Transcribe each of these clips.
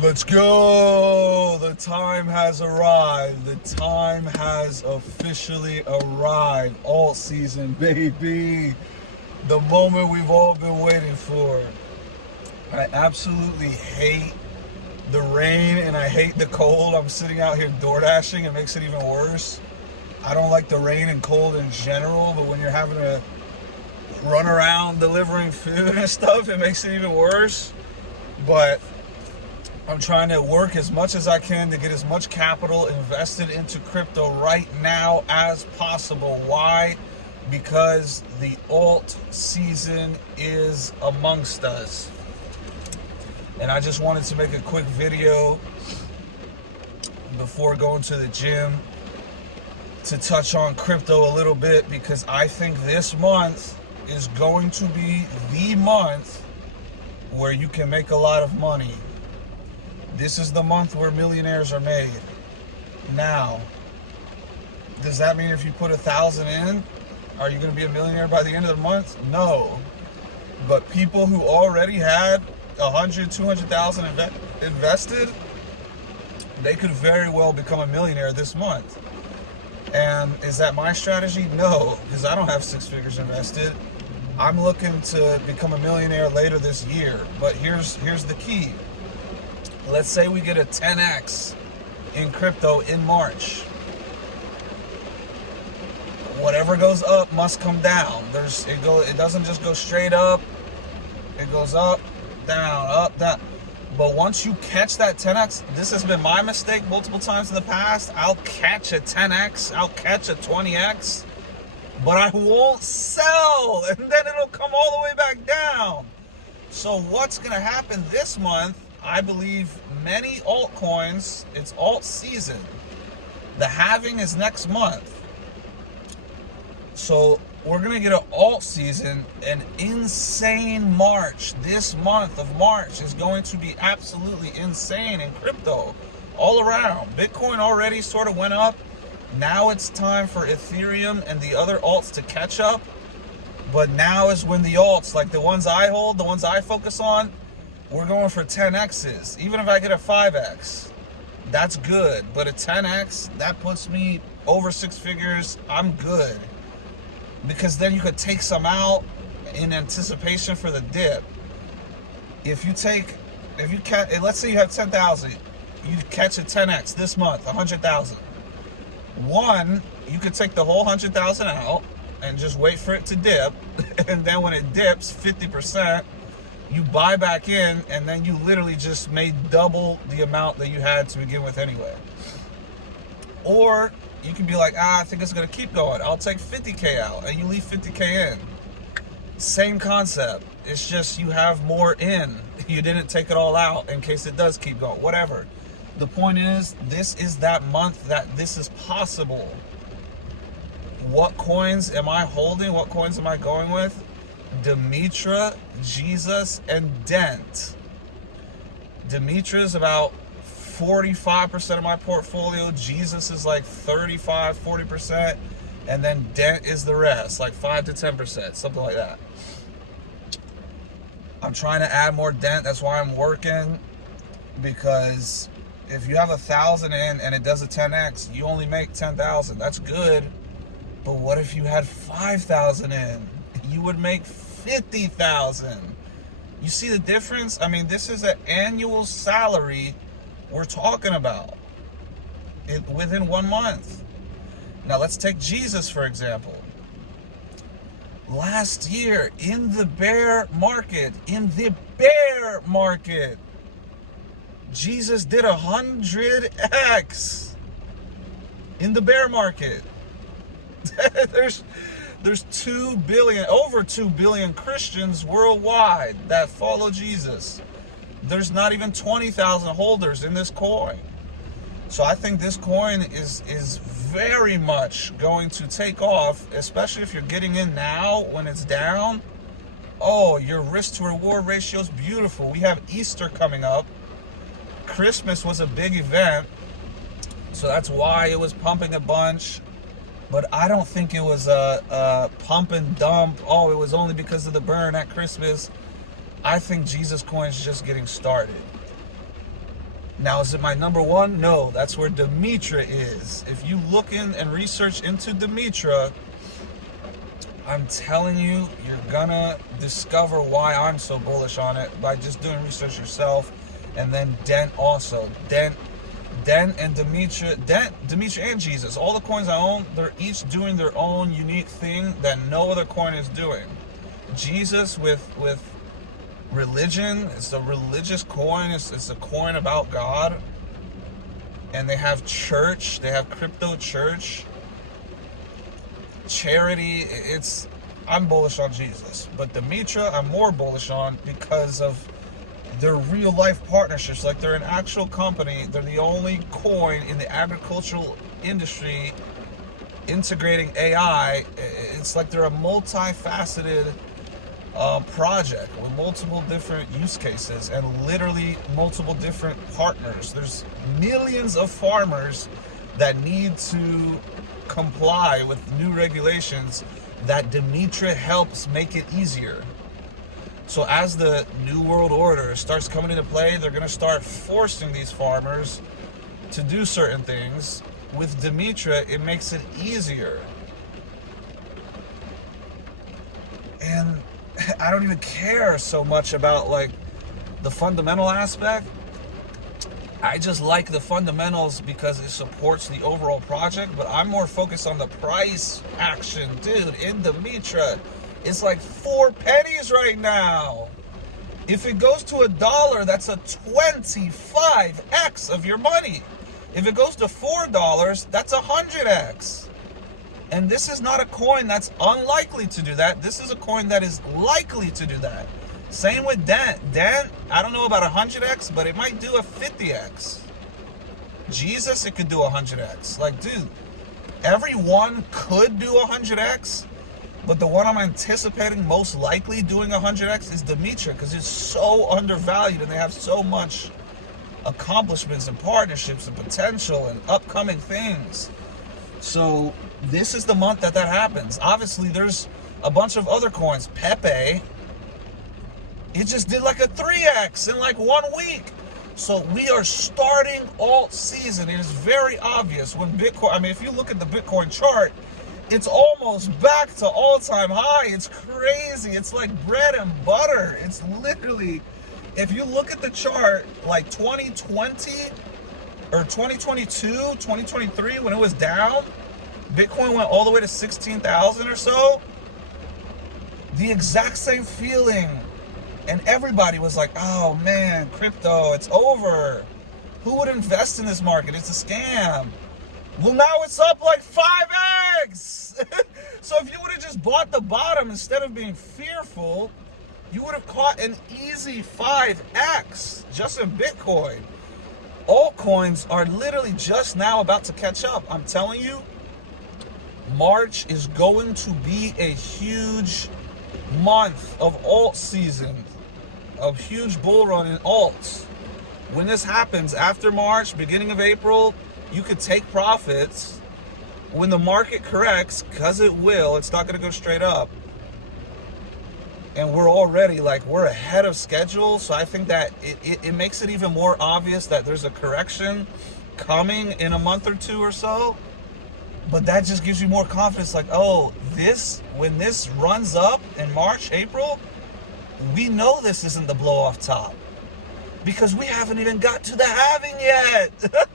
Let's go! The time has arrived. The time has officially arrived. Alt season, baby. The moment we've all been waiting for. I absolutely hate the rain and I hate the cold. I'm sitting out here door dashing. It makes it even worse. I don't like the rain and cold in general, but when you're having to run around delivering food and stuff, it makes it even worse. But I'm trying to work as much as I can to get as much capital invested into crypto right now as possible. Why? Because the alt season is amongst us. And I just wanted to make a quick video before going to the gym to touch on crypto a little bit, because I think this month is going to be the month where you can make a lot of money. This is the month where millionaires are made. Now, does that mean if you put 1,000 in, are you going to be a millionaire by the end of the month? No. But people who already had 100, 200,000 invested, they could very well become a millionaire this month. And is that my strategy? No, because I don't have 6 figures invested. I'm looking to become a millionaire later this year. But here's the key. Let's say we get a 10x in crypto in March. Whatever goes up must come down. It doesn't just go straight up. It goes up, down. But once you catch that 10x, this has been my mistake multiple times in the past. I'll catch a 10x, I'll catch a 20x, but I won't sell, and then it'll come all the way back down. So what's gonna happen this month? I believe many altcoins, it's alt season. The halving is next month. So we're going to get an alt season, an insane March. This month of March is going to be absolutely insane in crypto all around. Bitcoin already sort of went up. Now it's time for Ethereum and the other alts to catch up. But now is when the alts, like the ones I hold, the ones I focus on, we're going for 10x's. Even if I get a 5x, that's good. But a 10x, that puts me over 6 figures. I'm good. Because then you could take some out in anticipation for the dip. Let's say you have 10,000, you catch a 10x this month, 100,000. One, you could take the whole 100,000 out and just wait for it to dip. And then when it dips 50%, you buy back in, and then you literally just made double the amount that you had to begin with anyway. Or you can be like, I think it's going to keep going. I'll take 50K out, and you leave 50K in. Same concept. It's just you have more in. You didn't take it all out in case it does keep going. Whatever. The point is, this is that month that this is possible. What coins am I holding? What coins am I going with? Demetra, Jesus, and Dent. Demetra is about 45% of my portfolio. Jesus is like 35, 40%. And then Dent is the rest, like 5 to 10%, something like that. I'm trying to add more Dent. That's why I'm working. Because if you have 1,000 in and it does a 10x, you only make 10,000. That's good. But what if you had 5,000 in? You would make 50,000. You see the difference? I mean, this is an annual salary we're talking about within 1 month. Now let's take Jesus for example. Last year in the bear market, Jesus did 100x in the bear market. There's 2 billion, over 2 billion Christians worldwide that follow Jesus. There's not even 20,000 holders in this coin. So I think this coin is very much going to take off, especially if you're getting in now when it's down. Oh, your risk to reward ratio is beautiful. We have Easter coming up. Christmas was a big event, so that's why it was pumping a bunch. But I don't think it was a pump and dump. Oh, it was only because of the burn at Christmas. I think Jesus Coin's just getting started. Now, is it my number one? No, that's where Demetra is. If you look in and research into Demetra, I'm telling you, you're gonna discover why I'm so bullish on it by just doing research yourself. And then Dent also. Dent and Demetra, Demetra and Jesus, all the coins I own, they're each doing their own unique thing that no other coin is doing. Jesus with religion, it's a religious coin, it's a coin about God. And they have church, they have crypto church, charity. I'm bullish on Jesus, but Demetra I'm more bullish on because of their real life partnerships. Like, they're an actual company. They're the only coin in the agricultural industry integrating AI. It's like they're a multifaceted project with multiple different use cases and literally multiple different partners. There's millions of farmers that need to comply with new regulations that Demetra helps make it easier. So as the New World Order starts coming into play, they're going to start forcing these farmers to do certain things. With Demetra, it makes it easier. And I don't even care so much about like the fundamental aspect. I just like the fundamentals because it supports the overall project, but I'm more focused on the price action. Dude, in Demetra, it's like 4 pennies right now. If it goes to $1, that's a 25x of your money. If it goes to $4, that's 100x. And this is not a coin that's unlikely to do that. This is a coin that is likely to do that. Same with Dent. Dent, I don't know about 100x, but it might do a 50x. Jesus, it could do 100x. Like, dude, every one could do 100x, but the one I'm anticipating most likely doing 100x is Demetra, because it's so undervalued and they have so much accomplishments and partnerships and potential and upcoming things. So this is the month that happens. Obviously, there's a bunch of other coins. Pepe, it just did like a 3x in like 1 week. So we are starting alt season. It is very obvious when Bitcoin, I mean, if you look at the Bitcoin chart, it's almost back to all-time high. It's crazy. It's like bread and butter. It's literally, if you look at the chart, like 2020 or 2022, 2023, when it was down, Bitcoin went all the way to 16,000 or so. The exact same feeling. And everybody was like, oh man, crypto, it's over. Who would invest in this market? It's a scam. Well, now it's up like 5x. So if you would have just bought the bottom instead of being fearful, you would have caught an easy 5x just in Bitcoin. Altcoins are literally just now about to catch up. I'm telling you, March is going to be a huge month of alt season, of huge bull run in alts. When this happens after March, beginning of April, you could take profits. When the market corrects, because it will, it's not going to go straight up. And we're already like, we're ahead of schedule. So I think that it makes it even more obvious that there's a correction coming in a month or two or so. But that just gives you more confidence, like, oh, when this runs up in March, April, we know this isn't the blow off top because we haven't even got to the halving yet.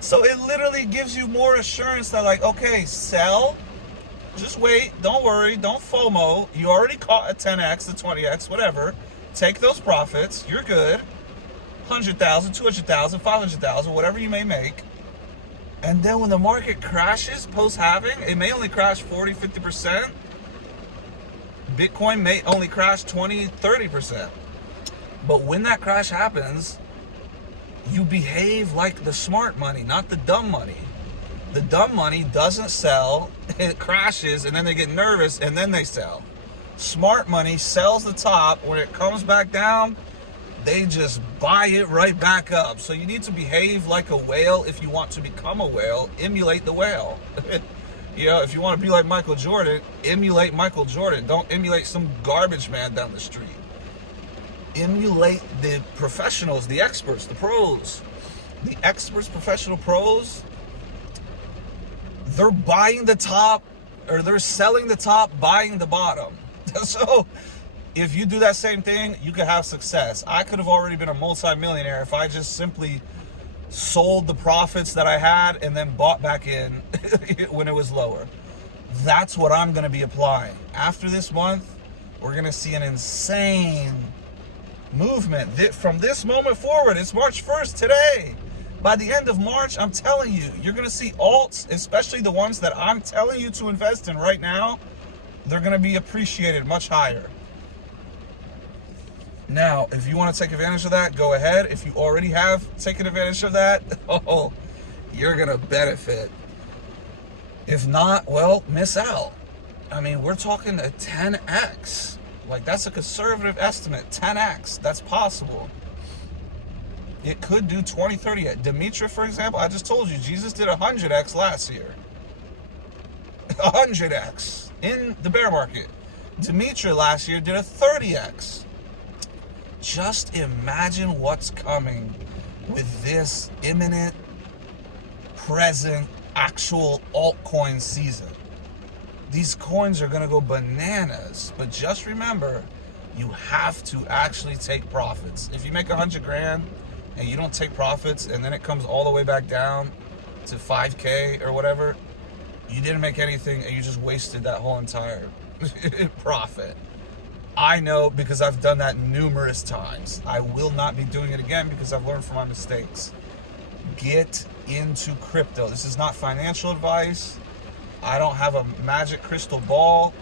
So it literally gives you more assurance that, like, okay, sell, just wait, don't worry, don't FOMO. You already caught a 10x, a 20x, whatever. Take those profits, you're good. 100,000, 200,000, 500,000, whatever you may make. And then when the market crashes post-halving, it may only crash 40, 50%. Bitcoin may only crash 20, 30%. But when that crash happens, you behave like the smart money, not the dumb money. The dumb money doesn't sell, it crashes, and then they get nervous, and then they sell. Smart money sells the top. When it comes back down, they just buy it right back up. So you need to behave like a whale if you want to become a whale. Emulate the whale. You know, if you want to be like Michael Jordan, emulate Michael Jordan. Don't emulate some garbage man down the street. Emulate the professionals, the experts, the pros. the experts, professional pros, they're buying the top, or they're selling the top, buying the bottom. So if you do that same thing, you could have success. I could have already been a multi-millionaire if I just simply sold the profits that I had and then bought back in when it was lower. That's what I'm going to be applying. After this month, we're going to see an insane movement. From this moment forward, it's March 1st today. By the end of March, I'm telling you, you're going to see alts, especially the ones that I'm telling you to invest in right now. They're going to be appreciated much higher. Now, if you want to take advantage of that, go ahead. If you already have taken advantage of that, oh, you're going to benefit. If not, well, miss out. I mean, we're talking a 10x. Like, that's a conservative estimate. 10x. That's possible. It could do 20, 30. Demetra, for example, I just told you, Jesus did 100x last year. 100x in the bear market. Demetra last year did a 30x. Just imagine what's coming with this imminent, present, actual altcoin season. These coins are going to go bananas, but just remember, you have to actually take profits. If you make 100 grand and you don't take profits and then it comes all the way back down to 5K or whatever, you didn't make anything and you just wasted that whole entire profit. I know, because I've done that numerous times. I will not be doing it again because I've learned from my mistakes. Get into crypto. This is not financial advice. I don't have a magic crystal ball.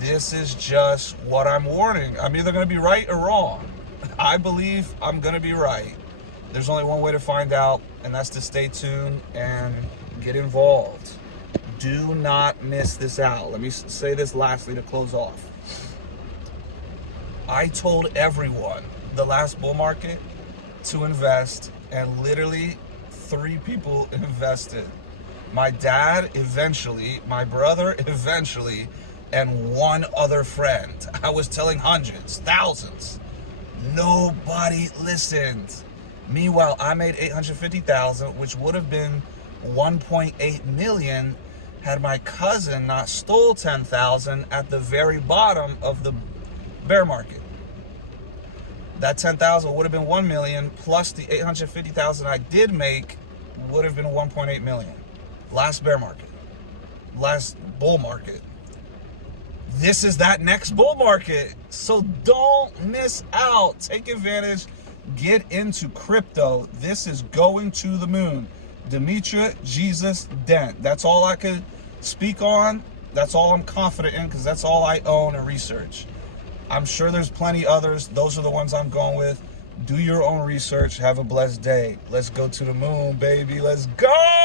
This is just what I'm warning. I'm either going to be right or wrong. I believe I'm going to be right. There's only one way to find out, and that's to stay tuned and get involved. Do not miss this out. Let me say this lastly to close off. I told everyone the last bull market to invest, and literally 3 people invested. My dad eventually, my brother eventually, and 1 other friend. I was telling hundreds, thousands. Nobody listened. Meanwhile, I made $850,000, which would have been 1.8 million had my cousin not stole 10,000 at the very bottom of the bear market. That 10,000 would have been 1 million, plus the 850,000 I did make would have been 1.8 million. Last bear market, last bull market. This is that next bull market. So don't miss out. Take advantage. Get into crypto. This is going to the moon. DMTR Jesus Dent. That's all I could speak on. That's all I'm confident in, because that's all I own and research. I'm sure there's plenty others. Those are the ones I'm going with. Do your own research. Have a blessed day. Let's go to the moon, baby. Let's go.